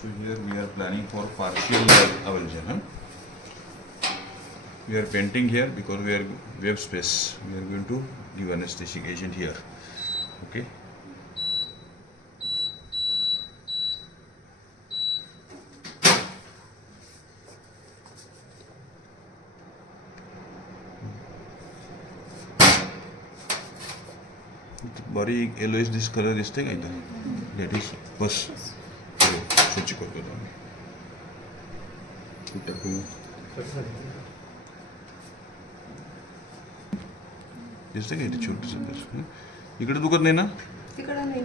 So here we are planning for partial avulsion. Huh? We are painting here because we have space. We are going to give anesthetic agent here. Okay. Bari yellowish this color is thing either. That is bus. Switch कर दो दिसते का इथे छोटी सुंदर इकडे दुखत नाही ना तिकडे नाही.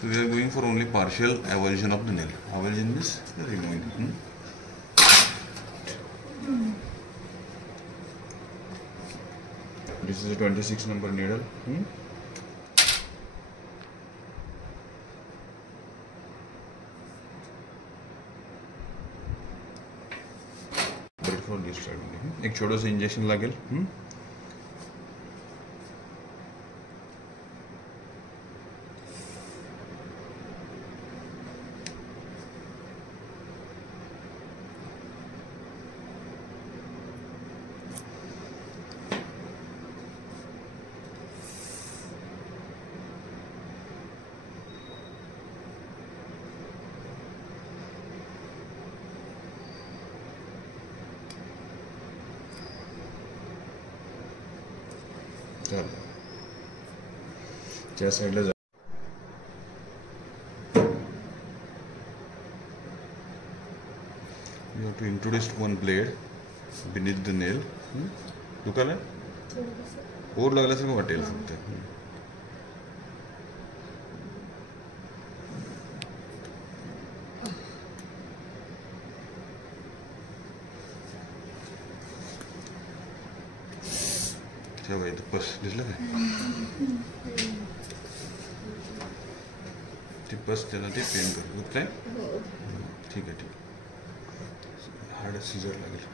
So we are going for only partial avulsion of the nail. Avulsion means removing. This is a 26 number needle. For this side एक छोटा सा इंजेक्शन लागेल. त्या साइडला जा. You have to introduce one blade beneath the nail. दुखायला ओढ लागल्यासारखं वाटेल फक्त. तेव्हा इथं बस दिसलं काय ते बस त्याला ते पेन कर काय ठीक आहे ठीक आहे हार्ड सीजर लागेल.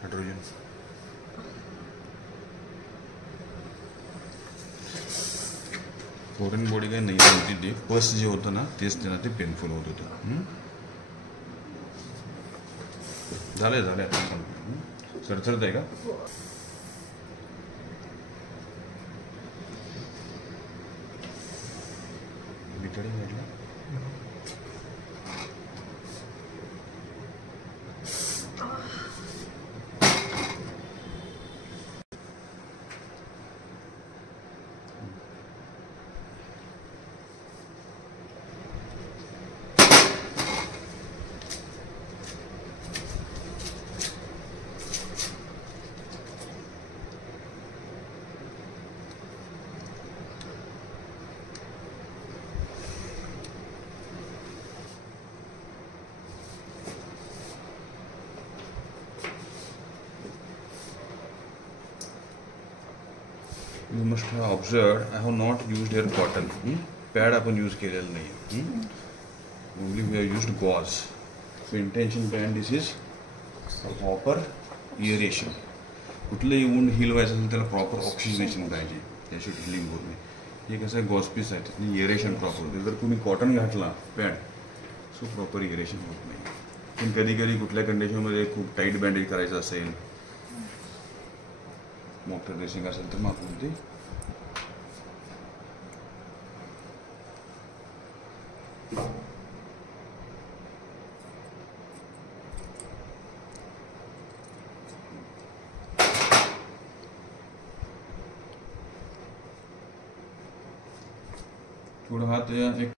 हायड्रोजन फॉरेन बॉडी काय नाही होती ते पस जे होतं ना तेच त्यांना ते पेनफुल होत होतं. झालंय झालंय सरसरत आहे का बिचारी वाटला. You must have observed I have not used here cotton. Pad आपण यूज केलेलं नाही. Only we have used gauze. So intention behind this is proper aeration. कुठलंही वुंड हील व्हायचं असेल त्याला प्रॉपर ऑक्सिजनेशन पाहिजे त्याशिवाय हिलिंग होत नाही. हे कसं आहे गॉज पीस आहे त्यातली एरेशन प्रॉपर होते. जर तुम्ही कॉटन घातला पॅड सो प्रॉपर एरेशन होत नाही. पण कधी कधी कुठल्या कंडिशनमध्ये खूप टाईट बँडेज करायचं असेल मोठं ड्रेसिंग असेल तर मग आपण ते थोडं हात एक